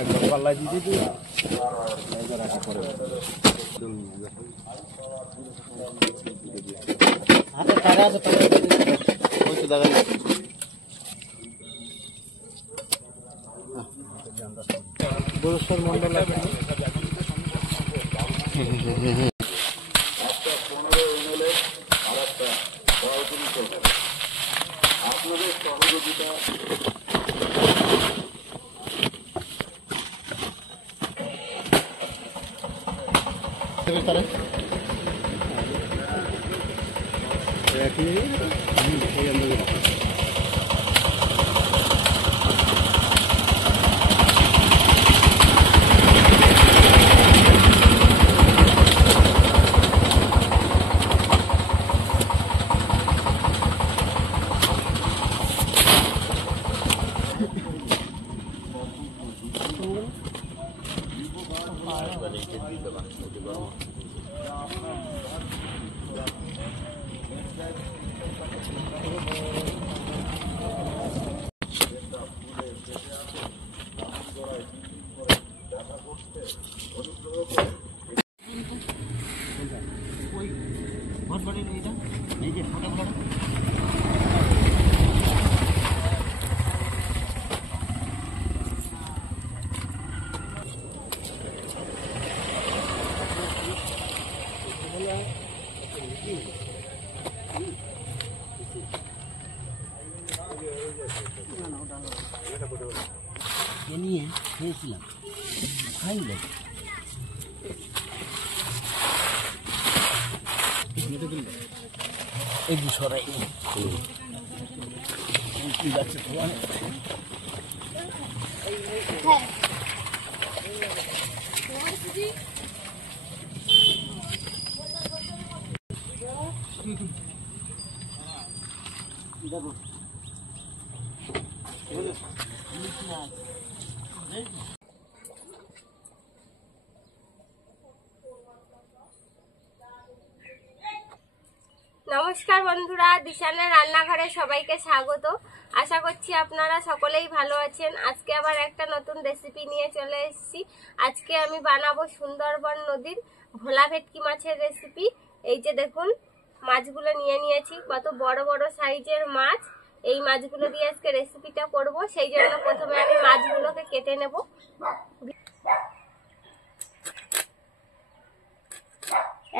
একবার পাল্লা দিয়ে দিই একবার রাখা পড়ে হাতে টাকা আছে টাকা ওই তো দাদা বড়শ্বর মন্ডল আছে আপনাদের সহযোগিতা নিয়ে খেয়েছিলাম খাইলে এই সরাই যাচ্ছে নমস্কার বন্ধুরা, দিশানের রান্নাঘরে সবাইকে স্বাগত। আশা করছি আপনারা সকলেই ভালো আছেন। আজকে আবার একটা নতুন রেসিপি নিয়ে চলে এসেছি। আজকে আমি বানাবো সুন্দরবন নদীর ভোলা ভেটকি মাছের রেসিপি। এই যে দেখুন, মাছগুলো নিয়ে নিয়েছি, কত বড় বড় সাইজের মাছ। এই মাছগুলো দিয়ে আজকে রেসিপিটা করব, সেই জন্য প্রথমে আমি মাছগুলোকে কেটে নেব।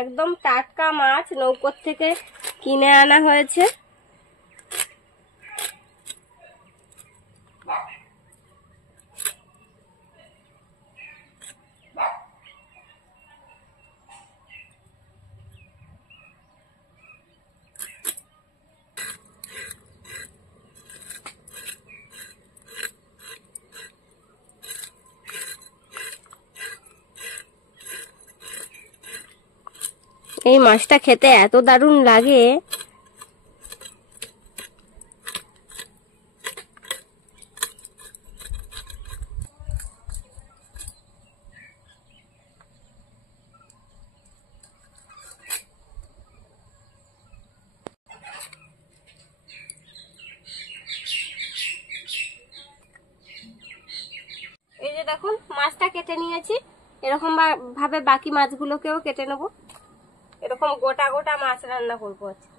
একদম টাটকা মাছ নৌকো থেকে কিনে আনা হয়েছে। এই মাছটা খেতে এত দারুণ লাগে। এই যে দেখুন, মাছটা কেটে নিয়েছি। এরকম ভাবে বাকি মাছগুলোকেও কেটে নেব। এরকম গোটা গোটা মাছ রান্না করবো আজকে।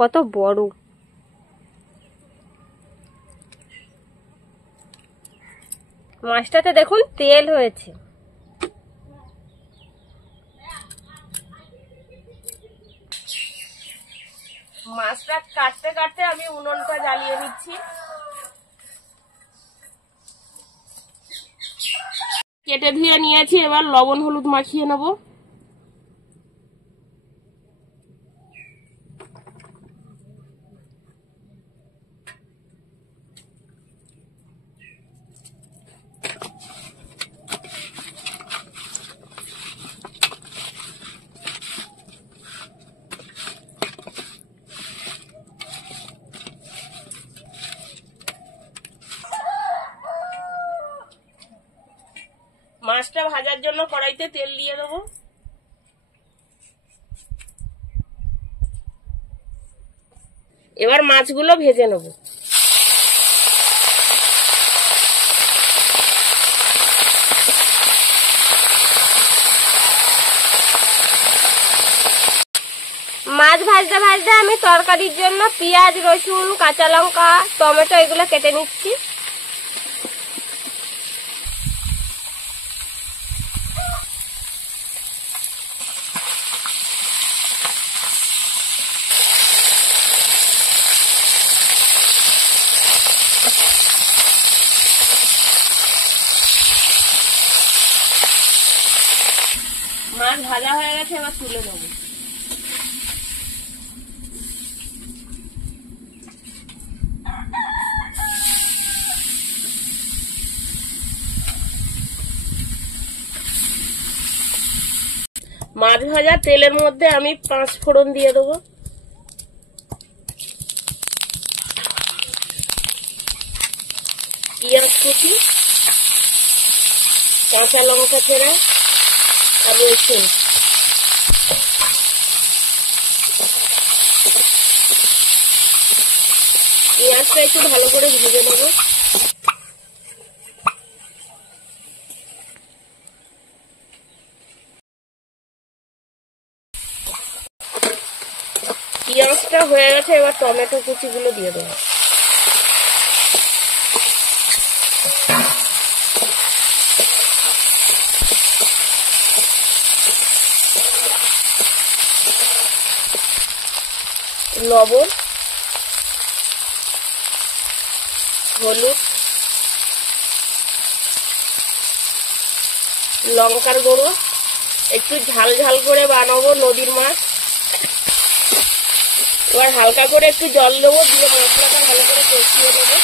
কত বড় মাছটাতে দেখুন, তেল হয়েছে। মাছটা কাটতে কাটতে আমি উনুনটা জ্বালিয়ে নিচ্ছি। কেটে ধুয়ে নিয়েছি, এবার লবণ হলুদ মাখিয়ে নেব। ভাজার জন্য কড়াইতে তেল দিয়ে দেবো। এবার মাছগুলো ভেজে নেব। মাছ ভাজতে ভাজতে আমি তরকারির জন্য পেঁয়াজ, রসুন, কাঁচা লঙ্কা, টমেটো এগুলো কেটে নিচ্ছি। মাছ ভাজা হয়ে গেছে, এবার তুলে নেব। মাছ ভাজা তেলের মধ্যে আমি 5 ফোড়ন দিয়ে দেবো। পেঁয়াজ কুচি, কাঁচা লঙ্কা ছেঁড়া আর রসুন। পেঁয়াজটা একটু ভালো করে ভেজে নেবো। পেঁয়াজটা হয়ে গেছে, এবার টমেটো কুচিগুলো দিয়ে দেবো। লবণ, হলুদ, লঙ্কার গুঁড়ো। একটু ঝাল ঝাল করে বানাবো নদীর মাছ। এবার হালকা করে একটু জল দেবো, দিয়ে মশলাটা ভালো করে কষিয়ে দেবো।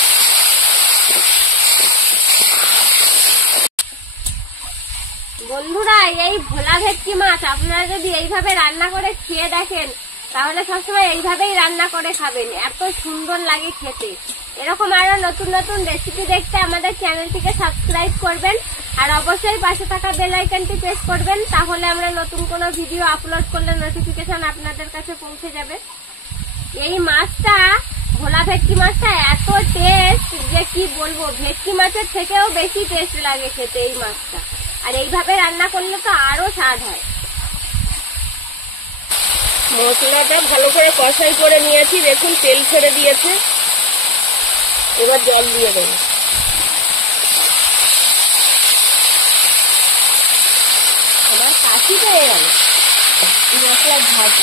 বন্ধুরা, এই ভোলা ভেটকি মাছ আপনারা যদি এইভাবে রান্না করে খেয়ে দেখেন তাহলে সবসময় এইভাবেই রান্না করে খাবেন, এত সুন্দর লাগে খেতে। এরকম আরো নতুন নতুন রেসিপি দেখতে আমাদের চ্যানেলটিকে সাবস্ক্রাইব করবেন, আর অবশ্যই পাশে থাকা বেল আইকনটি প্রেস করবেন, তাহলে আমরা নতুন কোনো ভিডিও আপলোড করলে নোটিফিকেশন আপনাদের কাছে পৌঁছে যাবে। এই মাছটা, ভোলা ভেটকি মাছটা এত টেস্ট যে কি বলবো, ভেটকি মাছের থেকেও বেশি টেস্ট লাগে খেতে এই মাছটা। আর এইভাবে রান্না করলে তো আরো স্বাদ হয়। মশলাটা ভালো করে কষাই করে নিয়েছি, দেখুন তেল ছেড়ে দিয়েছে। এবার জল দিয়ে দেবো। আমার কাশি পেয়ে গেল মশলার ঝাঁজ।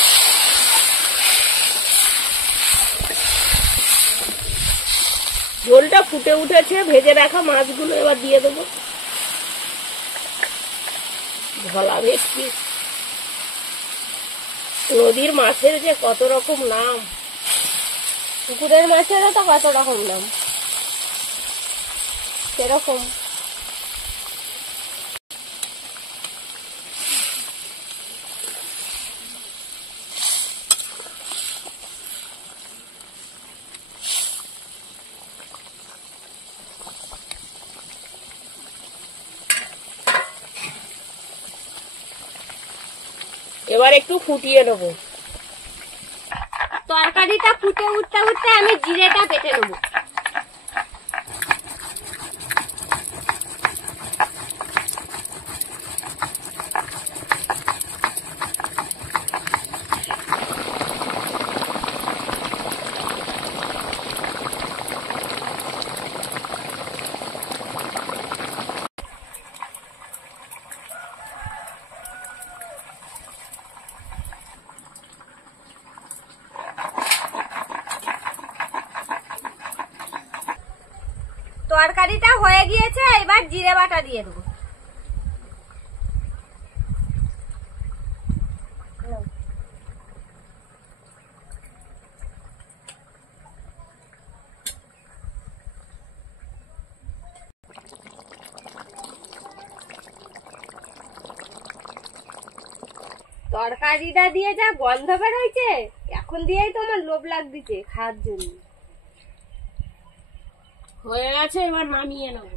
ঝোলটা ফুটে উঠেছে, ভেজে রাখা মাছগুলো এবার দিয়ে দেবো। ভোলা ভেটকি, নদীর মাছের যে কত রকম নাম, পুকুরের মাছেরও তো কত রকম নাম, সেরকম। এবার একটু ফুটিয়ে নেবো। তরকারিটা ফুটে উঠতে উঠতে আমি জিরেটা বেটে নেবো। তরকারিটা হয়ে গিয়েছে, এবার জিরে বাটা দিয়ে দেবো। তরকারিটা দিয়ে যা গন্ধ বের হয়েছে, এখন দিয়েই তো আমার লোভ লাগছে খাওয়ার জন্য। হয়ে গেছে, এবার নামিয়ে নেব।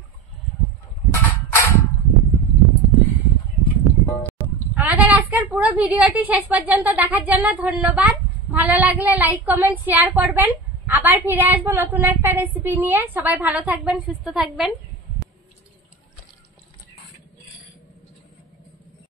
আজকের পুরো ভিডিওটি শেষ পর্যন্ত দেখার জন্য ধন্যবাদ। ভালো লাগলে লাইক কমেন্ট শেয়ার করবেন। আবার ফিরে আসবো নতুন একটা রেসিপি নিয়ে। সবাই ভালো থাকবেন, সুস্থ থাকবেন।